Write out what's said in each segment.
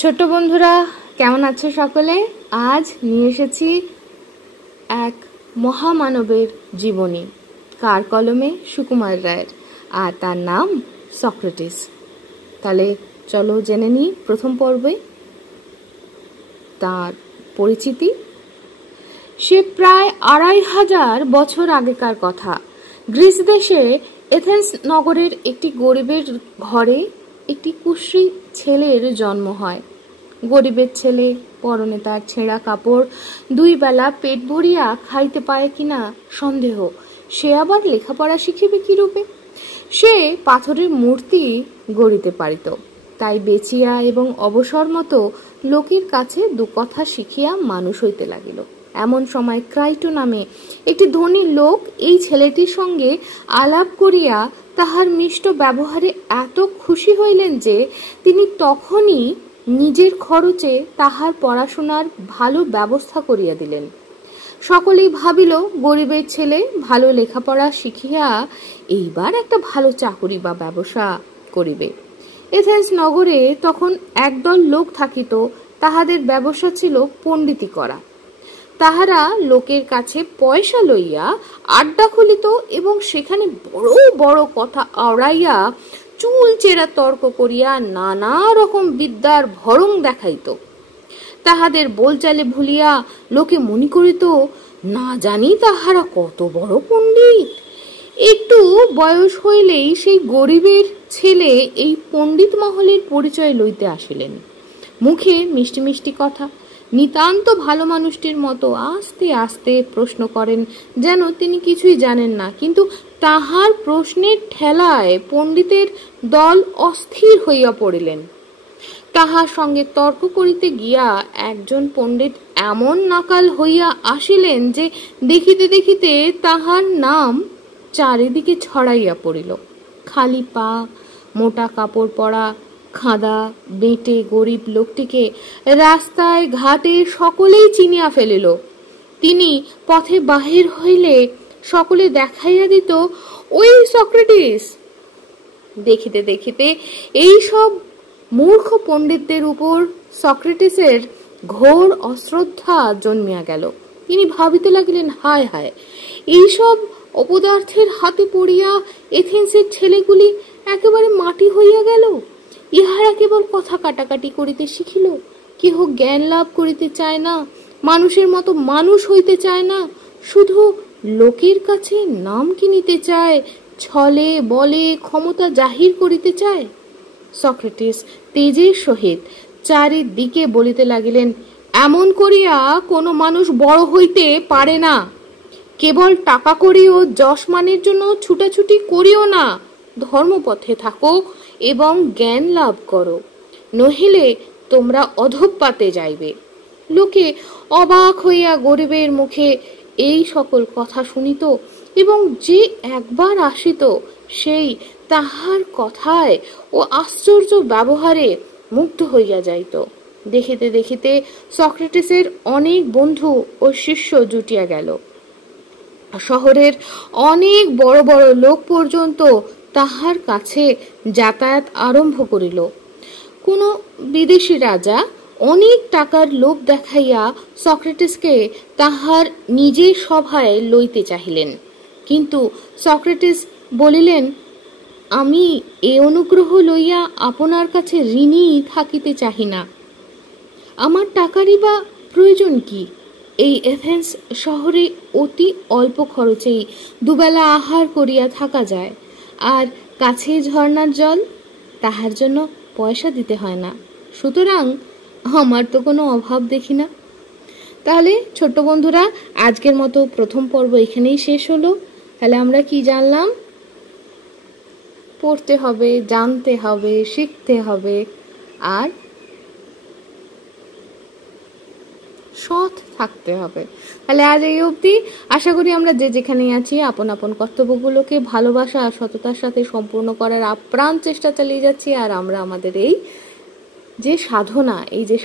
ছোট্ট বন্ধুরা, কেমন আছো সকলে? আজ নিয়ে এসেছি এক মহামানবের জীবনী। কার কলমে? সুকুমার রায়ের। আর তার নাম সক্রেটিস। তাহলে চলো জেনে নিই প্রথম পর্বে তার পরিচিতি। সে প্রায় 2500 বছর আগেকার কথা। গ্রিস দেশে এথেন্স নগরের একটি গরিবের ঘরে একটি কুশ্রী ছেলের জন্ম হয়। গরিবের ছেলে, পরনে তার ছেঁড়া কাপড়, 2 বেলা পেট ভরিয়া খাইতে পায় কিনা সন্দেহ। সে আবার লেখাপড়া শিখিবে কি রূপে? সে পাথরের মূর্তি গড়িতে পারিত, তাই বেচিয়া এবং অবসর মতো লোকের কাছে 2 কথা শিখিয়া মানুষ হইতে লাগিল। এমন সময় ক্রাইটো নামে একটি ধনী লোক এই ছেলেটির সঙ্গে আলাপ করিয়া তাহার মিষ্ট ব্যবহারে এত খুশি হইলেন যে তিনি তখনই নিজের খরচে তাহার পড়াশোনার ভালো ব্যবস্থা করিয়া দিলেন। সকলেই ভাবিল গরিবের ছেলে ভালো লেখাপড়া শিখিয়া এইবার একটা ভালো চাকুরি বা ব্যবসা করিবে। এথেন্স নগরে তখন একদল লোক থাকিত, তাহাদের ব্যবসা ছিল পণ্ডিতি করা। তাহারা লোকের কাছে পয়সা লইয়া আড্ডা খুলিত এবং সেখানে বড় বড় কথা আওড়াইয়া চুল চেরা তর্ক করিয়া নানা রকম বিদ্যার ভরং দেখাইত। তাহাদের বলচালে ভুলিয়া লোকে মনে করিত, না জানি তাহারা কত বড় পণ্ডিত। একটু বয়স হইলেই সেই গরিবের ছেলে এই পণ্ডিত মহলের পরিচয় লইতে আসিলেন। মুখে মিষ্টি মিষ্টি কথা, নিতান্ত ভালো মানুষটির মতো আস্তে আস্তে প্রশ্ন করেন, যেন তিনি কিছুই জানেন না। কিন্তু তাহার প্রশ্নের ঠেলায় পণ্ডিতের দল অস্থির হইয়া পড়িলেন। তাহার সঙ্গে তর্ক করিতে গিয়া একজন পণ্ডিত এমন নাকাল হইয়া আসিলেন যে দেখিতে দেখিতে তাহার নাম চারিদিকে ছড়াইয়া পড়িল। খালি পা, মোটা কাপড় পরা, খাঁদা বেঁটে গরিব লোকটিকে রাস্তায় ঘাটে সকলেই চিনিয়া ফেলিল। তিনি পথে বাহির হইলে সকলে দেখাইয়া দিত, ওই সক্রেটিস। দেখিতে দেখিতে এই সব মূর্খ পণ্ডিতদের উপর সক্রেটিসের ঘোর অশ্রদ্ধা জন্মিয়া গেল। তিনি ভাবিতে লাগিলেন, হায় হায়, এইসব অপদার্থের হাতে পড়িয়া এথেন্সের ছেলেগুলি একেবারে মাটি হইয়া গেল। ইহারা কেবল কথা কাটাকাটি করিতে শিখিল, কেহ জ্ঞান লাভ করিতে চায় না, মানুষের মতো মানুষ হইতে চায় না, শুধু লোকের কাছে নাম কিনিতে চায়, ছলে বলে ক্ষমতা জাহির করিতে চায়। সক্রেটিস তেজের সহিত চারিদিকে বলিতে লাগিলেন, এমন করিয়া কোনো মানুষ বড় হইতে পারে না। কেবল টাকা করিও যশমানের জন্য ছুটাছুটি করিও না, ধর্মপথে থাকো এবং জ্ঞান লাভ করো, নহিলে তোমরা অধঃপাতে যাইবে। লোকে অবাক হইয়া গরিবের মুখে এই সকল কথা শুনিত এবং যে একবার আসিত সেই তাহার কথায় ও আশ্চর্য ব্যবহারে মুগ্ধ হইয়া যাইত। দেখিতে দেখিতে সক্রেটিসের অনেক বন্ধু ও শিষ্য জুটিয়া গেল। শহরের অনেক বড় বড় লোক পর্যন্ত তাহার কাছে যাতায়াত আরম্ভ করিল। কোনো বিদেশি রাজা অনেক টাকার লোভ দেখাইয়া সক্রেটিসকে তাহার নিজের সভায় লইতে চাহিলেন, কিন্তু সক্রেটিস বলিলেন, আমি এ অনুগ্রহ লইয়া আপনার কাছে ঋণী থাকিতে চাহি না। আমার টাকারই বা প্রয়োজন কি? এই এথেন্স শহরে অতি অল্প খরচেই 2 বেলা আহার করিয়া থাকা যায়, আর কাছে ঝর্ণার জল, তাহার জন্য পয়সা দিতে হয় না। সুতরাং আমার তো কোনো অভাব দেখি না। তাহলে ছোট্ট বন্ধুরা, আজকের মতো প্রথম পর্ব এখানেই শেষ হলো। তাহলে আমরা কি জানলাম? পড়তে হবে, জানতে হবে, শিখতে হবে, আর সৎ থাকতে হবে। তাহলে আজ এই অবধি। আশা করি আমরা যে যেখানেই আছি আপন আপন কর্তব্যগুলোকে ভালোবাসা আর সততার সাথে সম্পূর্ণ করার আপ্রাণ চেষ্টা চালিয়ে যাচ্ছি, আর আমরা আমাদের এই যে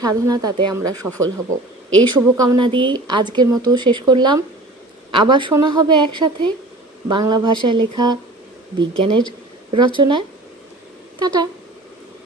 সাধনা তাতে আমরা সফল হব। এই শুভকামনা দিয়েই আজকের মতো শেষ করলাম। আবার শোনা হবে একসাথে বাংলা ভাষায় লেখা বিজ্ঞানের রচনায়। টাটা।